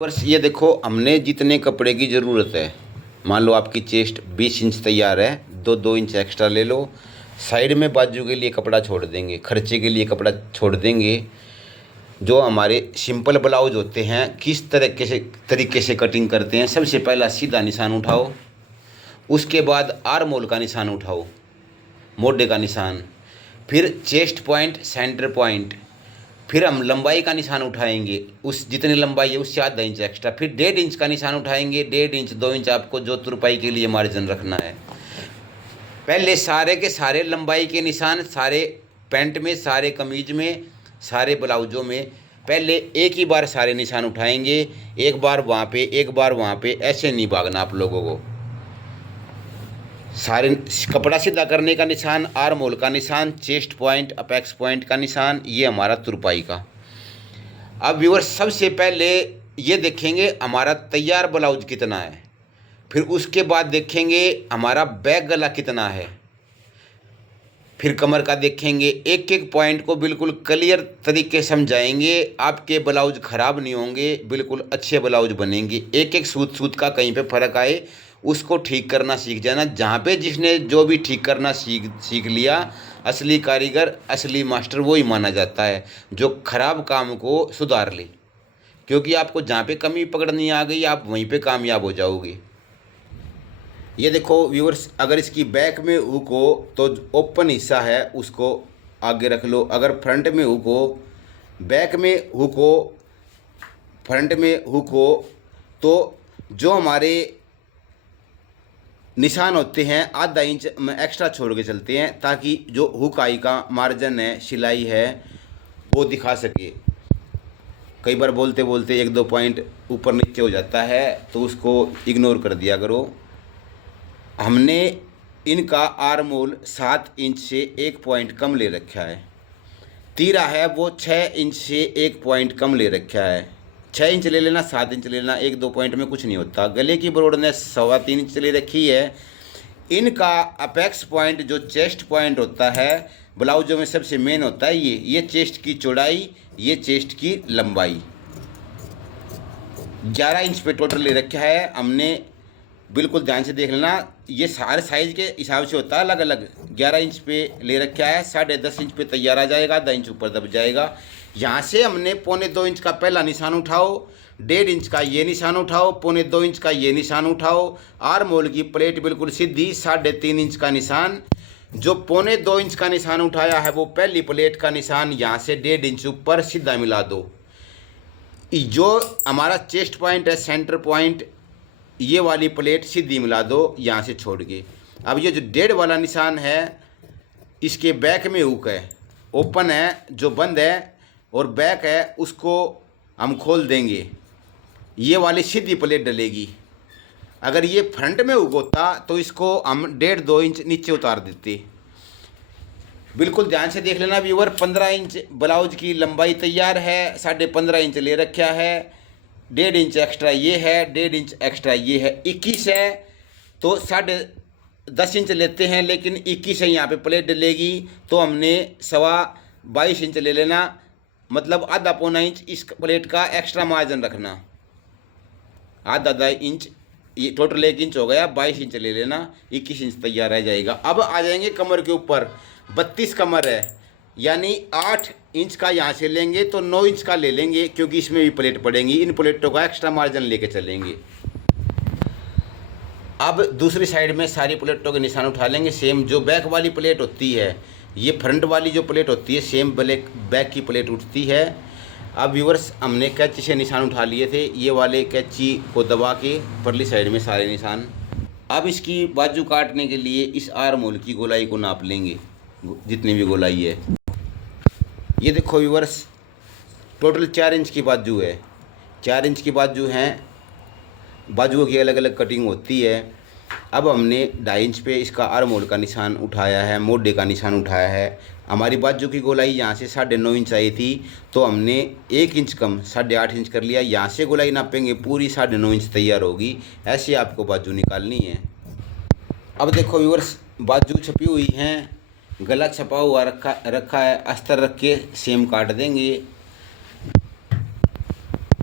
बस ये देखो, हमने जितने कपड़े की ज़रूरत है, मान लो आपकी चेस्ट 20 इंच तैयार है, 2-2 इंच एक्स्ट्रा ले लो। साइड में बाजू के लिए कपड़ा छोड़ देंगे, खर्चे के लिए कपड़ा छोड़ देंगे। जो हमारे सिंपल ब्लाउज होते हैं किस तरीके से कटिंग करते हैं। सबसे पहला सीधा निशान उठाओ, उसके बाद आर्म होल का निशान उठाओ, मोढे का निशान, फिर चेस्ट पॉइंट, सेंटर पॉइंट, फिर हम लंबाई का निशान उठाएंगे, उस जितनी लंबाई है उससे आधा इंच एक्स्ट्रा, फिर 1.5 इंच का निशान उठाएंगे। 1.5 इंच 2 इंच आपको जो तुरपाई के लिए मार्जिन रखना है। पहले सारे के सारे लंबाई के निशान, सारे पैंट में, सारे कमीज में, सारे ब्लाउजों में पहले एक ही बार सारे निशान उठाएंगे। एक बार वहाँ पे, एक बार वहाँ पे, ऐसे नहीं भागना आप लोगों को। सारे कपड़ा सीधा करने का निशान, आर्म होल का निशान, चेस्ट पॉइंट, अपेक्स पॉइंट का निशान, ये हमारा तुरपाई का। अब व्यूअर्स सबसे पहले ये देखेंगे हमारा तैयार ब्लाउज कितना है, फिर उसके बाद देखेंगे हमारा बैक गला कितना है, फिर कमर का देखेंगे। एक एक पॉइंट को बिल्कुल क्लियर तरीके समझाएंगे। आपके ब्लाउज ख़राब नहीं होंगे, बिल्कुल अच्छे ब्लाउज बनेंगे। एक एक सूत का कहीं पे फ़र्क आए उसको ठीक करना सीख जाना। जहाँ पे जिसने जो भी ठीक करना सीख लिया, असली कारीगर, असली मास्टर वही माना जाता है जो ख़राब काम को सुधार ले। क्योंकि आपको जहाँ पे कमी पकड़नी आ गई आप वहीं पे कामयाब हो जाओगे। ये देखो व्यूअर्स, अगर इसकी बैक में हुक हो तो ओपन हिस्सा है उसको आगे रख लो। अगर फ्रंट में हुक हो, बैक में हुक हो, फ्रंट में हुक हो, तो जो हमारे निशान होते हैं आधा इंच में एक्स्ट्रा छोड़ के चलते हैं, ताकि जो हुक आई का मार्जिन है, सिलाई है, वो दिखा सके। कई बार बोलते बोलते 1-2 पॉइंट ऊपर नीचे हो जाता है तो उसको इग्नोर कर दिया करो। हमने इनका आर्म होल 7 इंच से 1 पॉइंट कम ले रखा है। तीरा है वो 6 इंच से 1 पॉइंट कम ले रखा है। 6 इंच ले लेना, 7 इंच ले लेना, 1-2 पॉइंट में कुछ नहीं होता। गले की ब्रॉडनेस 3.25 इंच ले रखी है। इनका अपेक्स पॉइंट जो चेस्ट पॉइंट होता है ब्लाउजों में सबसे मेन होता है ये चेस्ट की चौड़ाई, ये चेस्ट की लंबाई 11 इंच पे टोटल ले रखा है हमने। बिल्कुल ध्यान से देख लेना, ये सारे साइज़ के हिसाब से होता है अलग अलग। 11 इंच पे ले रखा है, 10.5 इंच पे तैयार आ जाएगा, 1.5 इंच ऊपर दब जाएगा। यहाँ से हमने 1.25 इंच का पहला निशान उठाओ, 1.5 इंच का ये निशान उठाओ, 1.25 इंच का ये निशान उठाओ। आर्म होल की प्लेट बिल्कुल सीधी, 3.5 इंच का निशान। जो 1.25 इंच का निशान उठाया है वो पहली प्लेट का निशान यहाँ से 1.5 इंच ऊपर सीधा मिला दो। जो हमारा चेस्ट पॉइंट है, सेंटर पॉइंट, ये वाली प्लेट सीधी मिला दो यहाँ से छोड़ के। अब ये जो 1.5 वाला निशान है इसके बैक में हुक है, ओपन है जो बंद है, और बैक है उसको हम खोल देंगे। ये वाली सीधी प्लेट डलेगी। अगर ये फ्रंट में हुक होता तो इसको हम 1.5-2 इंच नीचे उतार देते। बिल्कुल ध्यान से देख लेना व्यूअर, 15 इंच ब्लाउज की लंबाई तैयार है, 15.5 इंच ले रखा है, 1.5 इंच एक्स्ट्रा ये है, 1.5 इंच एक्स्ट्रा ये है, 21 है। तो 10.5 इंच लेते हैं, लेकिन 21 है यहाँ पे प्लेट डलेगी तो हमने 22 इंच ले लेना। मतलब आधा पौना इंच इस प्लेट का एक्स्ट्रा मार्जिन रखना। आधा इंच, ये टोटल 1 इंच हो गया, 22 इंच ले लेना, 21 इंच तैयार रह जाएगा। अब आ जाएंगे कमर के ऊपर। 32 कमर है, यानी 8 इंच का यहाँ से लेंगे तो 9 इंच का ले लेंगे, क्योंकि इसमें भी प्लेट पड़ेंगी। इन प्लेटों का एक्स्ट्रा मार्जिन लेके चलेंगे। अब दूसरी साइड में सारी प्लेटों के निशान उठा लेंगे। सेम जो बैक वाली प्लेट होती है, ये फ्रंट वाली जो प्लेट होती है, सेम बैक की प्लेट उठती है। अब व्यूअर्स, हमने कैंची से निशान उठा लिए थे, ये वाले कैंची को दबा के परली साइड में सारे निशान। अब इसकी बाजू काटने के लिए इस आर्म होल की गोलाई को नाप लेंगे, जितनी भी गोलाई है। ये देखो व्यूअर्स, टोटल 4 इंच की बाजू है। 4 इंच की बाजू हैं, बाजुओं की अलग अलग कटिंग होती है। अब हमने 2.5 इंच पे इसका आर्म होल का निशान उठाया है, मोढे का निशान उठाया है। हमारी बाजू की गोलाई यहाँ से 9.5 इंच आई थी, तो हमने 1 इंच कम 8.5 इंच कर लिया। यहाँ से गोलाई नापेंगे, पूरी 9.5 इंच तैयार होगी। ऐसे आपको बाजू निकालनी है। अब देखो व्यूअर्स, बाजू छपी हुई हैं, गला छपा हुआ रखा है, अस्तर रख के सेम काट देंगे।